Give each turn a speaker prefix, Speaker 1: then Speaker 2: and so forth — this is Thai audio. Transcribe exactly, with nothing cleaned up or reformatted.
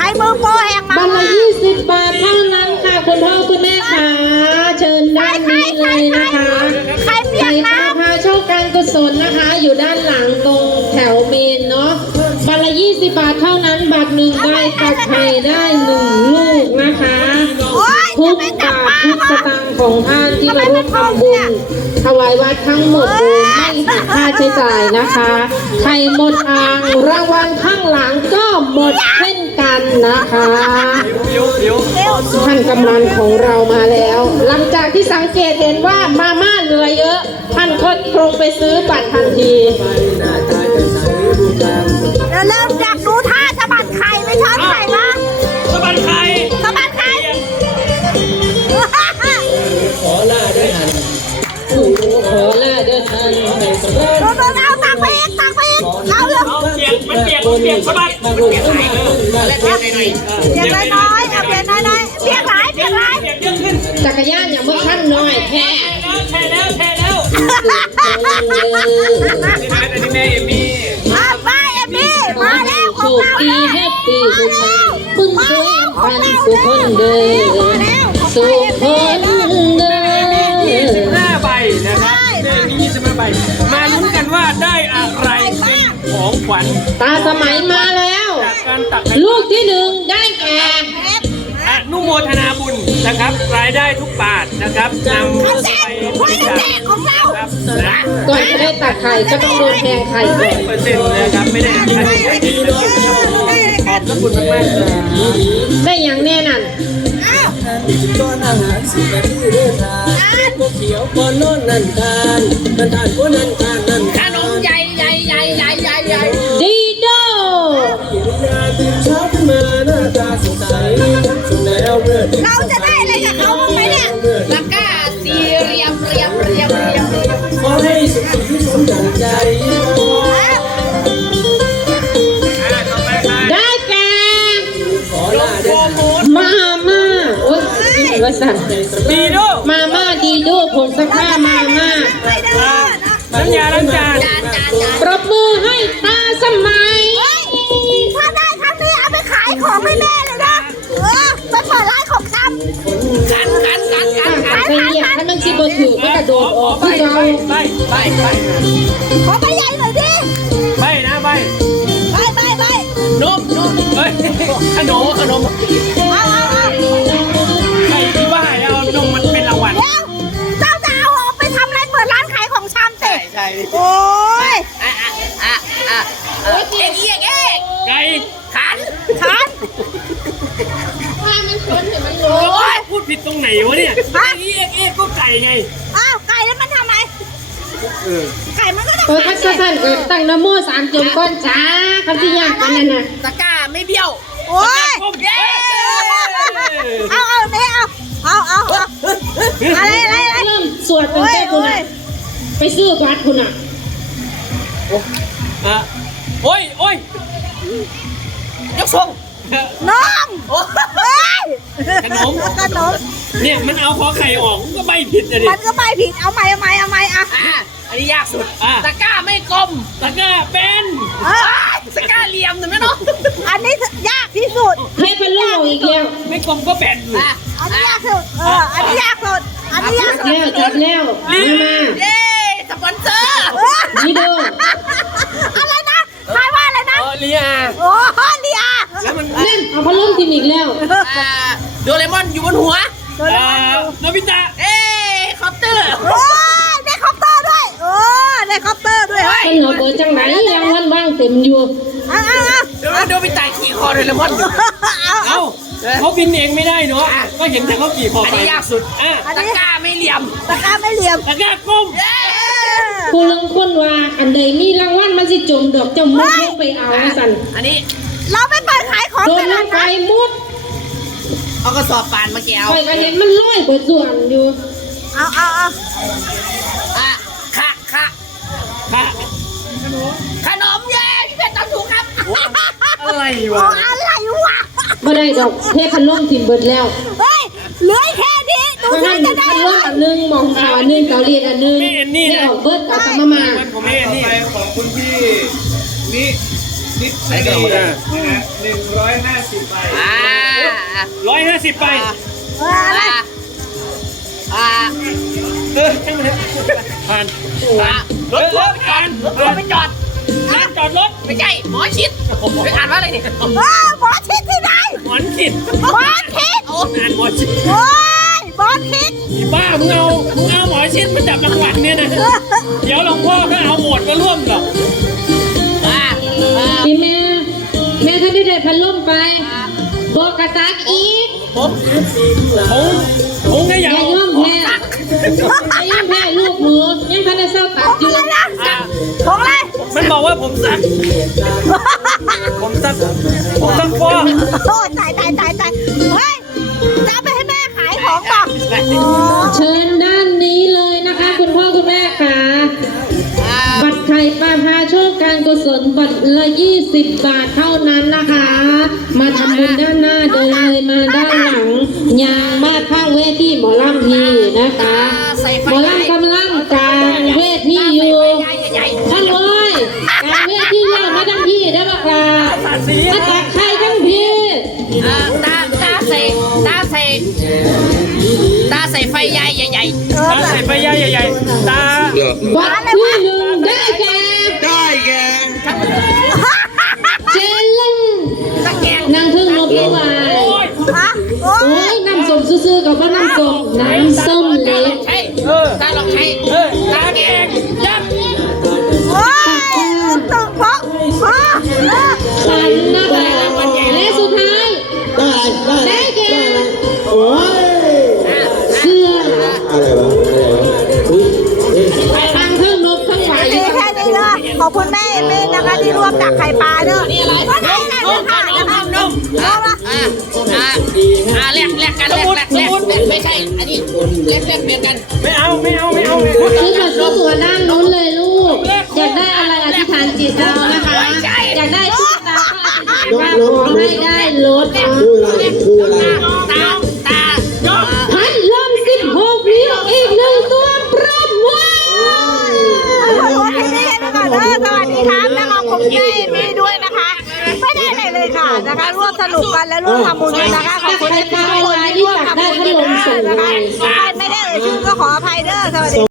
Speaker 1: รมือโปรแห่งมา
Speaker 2: บัตรละยี่สิบบาทเท่านั้นค่ะคุณพ่อคุณแม่ค่ะเชิญด้านนี้เลยนะคะ
Speaker 1: ใครเปีย
Speaker 2: ใน
Speaker 1: กน้
Speaker 2: ตาพาโชคการกุศลนะคะ อยู่ด้านหลังตรงแถวเมนเนาะบัตรละยี่สิบบาทเท่านั้นบัตรหนึ่งใบตัดไข่ได้หนึ่งลูกนะคะ
Speaker 1: ำโอ้ย
Speaker 2: ทุ
Speaker 1: จะ
Speaker 2: ก
Speaker 1: ไม่จับบ
Speaker 2: าท
Speaker 1: ปลา
Speaker 2: ทุกสตางค์ของท่านที่มาร่วมทำบุญถวายวัดทั้งหมดโดยไม่หักค่าใช้จ่ายนะคะใครหมดอ่างรางวัลข้างหลังก็หมดเช่นกันนะคะท่านกำนันของเรามาแล้ว หลังจากที่สังเกตเห็นว่ามาม่าเหลือเยอะท่านก็ตรงไปซื้อบัตรทันที
Speaker 1: เดี๋ยวเริ่มอยากดูท่าสะบัดไข่ไม่ชอบไข่ปะ
Speaker 3: สะบัดไข่
Speaker 1: สะบัดไข่
Speaker 2: ขอล่าด้วยทันขอล่าด้วยทันให้สำเร็จ
Speaker 1: โดนโดนเอาตักไปอีกตักไปอีกเอาเลย
Speaker 3: เอาเปียกมันเปียกมันเปียกสะบัดมันเปียกหายแล้วเปียกหน่อย
Speaker 1: เปียกน้อยๆเอาเปียกน้อยๆเปียกหลายเปียกหลาย
Speaker 3: เปียกเยอะขึ้น
Speaker 2: จักรยานอย่างเมื่อขั้นน้อยแค่
Speaker 3: แช่แล้วแช่แล้วนี่นะอันนี้แม่เอมี่
Speaker 1: มาไปเอมี่มาแล้วข
Speaker 2: โช
Speaker 1: อง
Speaker 2: ค
Speaker 1: เรา
Speaker 2: ดี
Speaker 1: แล้ว
Speaker 2: แฮปปี้ทุกท่านพึ่งช่วยกันสุขคนเดินสุขคนเดิน
Speaker 3: ยี่สิบห้าใบนะครับแม่มียี่สิบห้าใบมาลุ้นกันว่าได้อะไรเป็นของขวัญ
Speaker 2: ตาสมัยมาแล้ว
Speaker 3: จากการตัก
Speaker 2: ลูกที่หนึ่งได้แก่
Speaker 3: อนุโมทนาบุญนะครับรายได้ทุกบาทนะครับนำ
Speaker 1: เขาแจ
Speaker 3: ไป
Speaker 1: กถ้วยน้ำแจกของเรา
Speaker 3: ครับนะ
Speaker 2: ก่อนจะได้ตัดไข่ก็ต้องโดนแทงไข่ก่อน
Speaker 3: เปอร์เซ็นต์นะครับไม่ได้อันนี้ไม่ได้ขอบพระคุณมากๆเลย
Speaker 2: ได้อย่างแน่นั่น
Speaker 1: อ้าว
Speaker 4: ก้อนอาหารสิบนาทีเด้อทานพวกเขียวก้อนโน่นนั่นทานนั่นทานพวกนั่นทานนั่น
Speaker 1: ขนมใหญ่ใหญ่ใหญ่ใหญ่ใหญ่ใหญ่
Speaker 2: ดีโด
Speaker 4: กิริยาตื่นเช้าขึ้นมาหน้าตาสดใสสุดแล้วเมื่อเด็ก
Speaker 1: เราจะได้อะไรกับเขาบ้างไหมเนี่ยตะกร้าสี่เหลี่ยมเหลี่ยมเหลี่ยมเหลี่ยม
Speaker 4: ขอให้สุขที่สมดังใจ
Speaker 2: ได้แก่
Speaker 4: ขอลาได้
Speaker 2: มาม่าโอ๊ยว่าสั่น
Speaker 3: ดีโด
Speaker 2: มาม่าดีโดผงซักผ้ามาม่า
Speaker 1: ไม่ได้
Speaker 3: น้ำยาล้างจาน
Speaker 1: จานจานจาน
Speaker 2: ปรบมือให้ตาสมัย
Speaker 1: เฮ้ยถ้าได้ครั้งนี้เอาไปขายของให้แม่เลยนะเออไปเปิดร้านของชำกันกันกันกัน
Speaker 2: ถ้าไปเหยียบให้มันสิบถือมันกระโดดออก
Speaker 3: ไป
Speaker 2: ที่เรา
Speaker 3: ไปไปไป
Speaker 1: ขอไปใหญ่หน่อยดิ
Speaker 3: ไปนะไป
Speaker 1: ไปไปไป
Speaker 3: นมนมเฮ้ยขนมขนม
Speaker 1: เอาเอาเอา
Speaker 3: ใครที่ว่าแล้วนมมันเป็นรางวัล
Speaker 1: เดี๋ยวเจ้าจะเอาออกไปทำอะไรเปิดร้านขายของชำสิ
Speaker 3: ใช่
Speaker 1: โอ้ย
Speaker 3: อ่ะอ่ะอ่ะอ่ะ
Speaker 1: เอ็กเอ็กเอ็กเอ็ก
Speaker 3: ไก่
Speaker 1: ขันขัน
Speaker 3: โอ้ยพูดผิดตรงไหนวะเนี่ยเอ๊ะเอ๊ะก็ไก่ไง
Speaker 1: อ้าวไก่แล้วมันทำไมไก่มันก็ต้อง
Speaker 2: เออทักษะท่านเกิดตั้งนโมสามจมก้อนจ้าคำที่ยากกันนั่นน่ะ
Speaker 1: ตะกร้าไม่เบี้ยวโอ้ย
Speaker 3: ก้มเย้
Speaker 1: เอาเอาเนี่ยเอาเอาเอาเอาอะไรอะไรอะไร
Speaker 2: เริ่มสวดเป็น
Speaker 1: โอ้ย
Speaker 2: แก้คุณ
Speaker 1: โอ้
Speaker 2: อ่ะ
Speaker 1: ย
Speaker 2: ไปซื้อบัตรคุณอ่ะ
Speaker 3: อ่ะโอ้ยโอ้ยยกทรง
Speaker 1: น้องเฮ้ย
Speaker 3: ขนม
Speaker 1: ขนม
Speaker 3: เนี่ยมันเอาคอไข่ออกมันก็ใบผิดเลยดิ
Speaker 1: มันก็ไม่ผิดเอาใหม่เอาใหม่เอาใหม่อ่ะ
Speaker 5: อ่ะอันนี้ยากสุด
Speaker 3: อ่ะ
Speaker 5: ตะกร้าไม่กลม
Speaker 3: ตะกร้าเป็น
Speaker 1: เอ้ย
Speaker 5: ตะกร้าเหลี่ยมถูกไหมเนาะ
Speaker 1: อันนี้ยากที่สุด
Speaker 2: ให้เป็นลูกอีกแล้ว
Speaker 3: ไม่กลมก็แบนอยู่
Speaker 5: อ่ะ
Speaker 1: อันนี้ยากสุดเอออันนี้ยากสุดอันนี้ยากสุด
Speaker 2: แล้วจับแล้วมามา
Speaker 5: เย้สปอนเซอร์
Speaker 1: เออ
Speaker 2: ดีโด
Speaker 1: อะไรนะใครว่าอะไรนะ
Speaker 3: เออเลีย
Speaker 1: โอ้เลีย
Speaker 3: แล้วมัน
Speaker 2: เล่นเอาพัดลมทิมอีกแล้ว
Speaker 5: อ่าโดเรมอนอยู่บนหัว
Speaker 3: เอ่อโนบิตะ
Speaker 5: เอ้คอปเตอร์
Speaker 1: โอ้ยได้คอปเตอร์ด้วยโอ้ได้คอปเตอร์ด้วยเฮ้ย
Speaker 2: มันเหรอเปิดจังไหนรางวัลว่างเต็มอยู่
Speaker 1: เอาเอาเอา
Speaker 5: เดี๋ยวโดบิตะขี่คอโดเรมอนอยู่
Speaker 1: เอา
Speaker 3: เอ้าเขาบินเองไม่ได้เนาะก็เห็นแต่เขาขี่คอ
Speaker 5: อัน
Speaker 3: ไป
Speaker 5: นี้ยากสุด
Speaker 3: อ่ะ
Speaker 5: ตะกร้าไม่เหลี่ยม
Speaker 1: ตะกร้าไม่เหลี่ยม
Speaker 3: ตะกร้าก้ม
Speaker 5: เย้
Speaker 2: ผู้ลังคนว่าอันใดมีรางวัลมันสิจมดอกเจ้ามุดลงไปเอาสั่น
Speaker 5: อันนี้
Speaker 1: เราไม่เปิดขายของ
Speaker 2: โด
Speaker 1: ต
Speaker 2: นล
Speaker 1: ลาด
Speaker 2: งไป
Speaker 1: นะ
Speaker 2: มุด
Speaker 5: เอากระสอบปานมาแก้ว
Speaker 2: คอยกันเห็นมันลอยเปิดส่วนอยู่
Speaker 1: เอาเอาเอา
Speaker 5: อ่ะค่ะค่ะ
Speaker 3: ค่ะ
Speaker 5: ขนมเย้พี่เพชรตอบถูกครับ
Speaker 3: อะไร
Speaker 1: โอ้
Speaker 3: วะ
Speaker 1: อะไรวะ
Speaker 2: บ่ได้ดอกเทพันลมทิมเบิดแล้ว
Speaker 1: เฮ้ยเหลือแค่นี้ดู
Speaker 2: เพราะ
Speaker 1: สิ
Speaker 2: งั้น
Speaker 1: จะได้
Speaker 2: พันล
Speaker 1: ไหม
Speaker 2: มอันหนึงมองขาวอันหนึงเกาหลีอันหนึง
Speaker 3: ไม่เอ็นนี่
Speaker 2: ได้
Speaker 3: นะ
Speaker 2: ออกเบิดเอาตามมามา
Speaker 3: วันผมไม่เอ็นนี่
Speaker 4: ของคุณพี่นี่
Speaker 3: สิบสี่หนึ่งร้อยห้าสิบใบ
Speaker 5: อ่า
Speaker 3: ร้อยห้าสิบใบ
Speaker 1: เอออะไร
Speaker 5: อ่าอ่า
Speaker 3: เออช่างมันเถอะผ่าน
Speaker 5: อ่าร
Speaker 3: ถรถผ่าน
Speaker 5: รถไปจอด
Speaker 3: ร้านจอดรถ
Speaker 5: ไม่ใช่หมอชิดไปอ่านว่าอะไรเนี่ย
Speaker 1: เออหมอชิดที่ไหน
Speaker 3: หมอนขิด
Speaker 1: หมอชิด
Speaker 3: อ่านหมอนชิด
Speaker 1: โอ้ยหมอชิด
Speaker 3: อีบ้ามึงเอามึงเอาหมอชิดมาจับรางวัลเนี่ยนะเดี๋ยวหลวงพ่อก็เอาโหมดมาร่วมหรอก
Speaker 5: อ่าอ่า
Speaker 2: พี่แม่แม่ท่านได้ได้พัดลมไปบอกกระตักอีก
Speaker 5: ผม
Speaker 3: ผมผมก็อ
Speaker 2: อย่
Speaker 3: าก
Speaker 2: ย่าย่อมแพ้อย่าย่อมแพ้ลูกหนูยังทันได้เศร้าตัดอยู่
Speaker 1: อะไรนะ
Speaker 3: อ่า
Speaker 1: ของอะไร
Speaker 3: มันบอกว่าผมสักผมสักผมสักฟอก
Speaker 1: โอ้ยตายตายตายตายเฮ้ยจะเอาไปให้แม่ขายของป่ะ
Speaker 2: เชิญด้านนี้เลยนะคะ คุณพ่อคุณแม่ค่ะ
Speaker 5: อ่า
Speaker 2: บัตรไข่ปลาพาโชคการกุศลบัตรละยี่สิบบาทเท่านั้นนะคะ มาทำบุญด้านหน้าเดินเลยมาด้านหลังยางมาข้างเวทีหมอลำทีนะคะหมอลำกำลังกลางเวทีอยู่
Speaker 5: ใหญ่
Speaker 2: ท่านเอ้ยกลางเวทีแล้วมาทั้งพี่ได้ปะครับ
Speaker 3: สาดสี
Speaker 2: มาตักไข่ทั้งพี่
Speaker 5: ๆอ่าตาตาใส่ตาใส่ตาใส่ไฟใหญ่ใหญ่
Speaker 1: เออ
Speaker 3: ตาใส่ไปใหญ่ๆตา
Speaker 2: บัตรที่หนึ่งได้แก่
Speaker 4: ได้แก
Speaker 2: เจลัง
Speaker 5: ๆตะแกรง
Speaker 2: นางพึ่งนกพิวาย
Speaker 3: โอ้ย
Speaker 1: ฮะโอ้
Speaker 2: โอ้
Speaker 1: ย
Speaker 2: ยน้ำส้มซื่อๆกับว่าน้ำส้มน้ำส้มเล็ก
Speaker 5: ใช่
Speaker 3: เออ
Speaker 5: ตาลองใช้
Speaker 3: เออตาแดงยักษ์
Speaker 1: โอ้ยตึกเพราะพ่อ
Speaker 2: สันนะคะและสุดท้าย
Speaker 4: ได้ได้
Speaker 2: ได้แก่
Speaker 4: โอ้ย
Speaker 2: เสื้อ
Speaker 4: อะไรวะอะไรวะอุ้ยเอ๊ะ
Speaker 2: ทางเครื่องนกทั้งหลาย
Speaker 1: มีแค่นี้เด้อขอบคุณแม่เอเมนนะคะที่ร่วมตักไข่ปลาเด้อนี่อะไรก็ได้ได้เลยค่ะนะคะนมนม
Speaker 5: อ่าอ่าอ่าแลกแลกกันแลกแลกแลกแลกไม่ใช่อันนี้แลกแลกเปลี่ยนกัน
Speaker 3: ไม่เอาไม่เอาไม่เอา
Speaker 2: ซื้อบัตรซื้อตั๋วด้านนู้นเลยลูก อยากได้อะไรอธิษฐานจิตเรานะคะ อยากได้ตุ๊กตาก็อธิษฐานว่าขอให้ได้รถ
Speaker 4: คืออะไรคืออะไร
Speaker 5: ตาตา
Speaker 2: พัดลมสิบหกนิ้วอีกหนึ่งตัวปรบมือ
Speaker 1: ขอบคุณพี่เมย์นะคะเด้อสวัสดีครับแล้วขอบคุณแม่เอเมย์ด้วยนะคะ ไม่ได้อะไรเลยค่ะนะคะ ร่วมสนุกกันและร่วมทำบุญกันนะคะขอบคุณทุกคนที่ร่วมทำบุญกันนะคะใครไม่ได้เอ่ยชื่อก็ขออภัยเด้อสวัสดี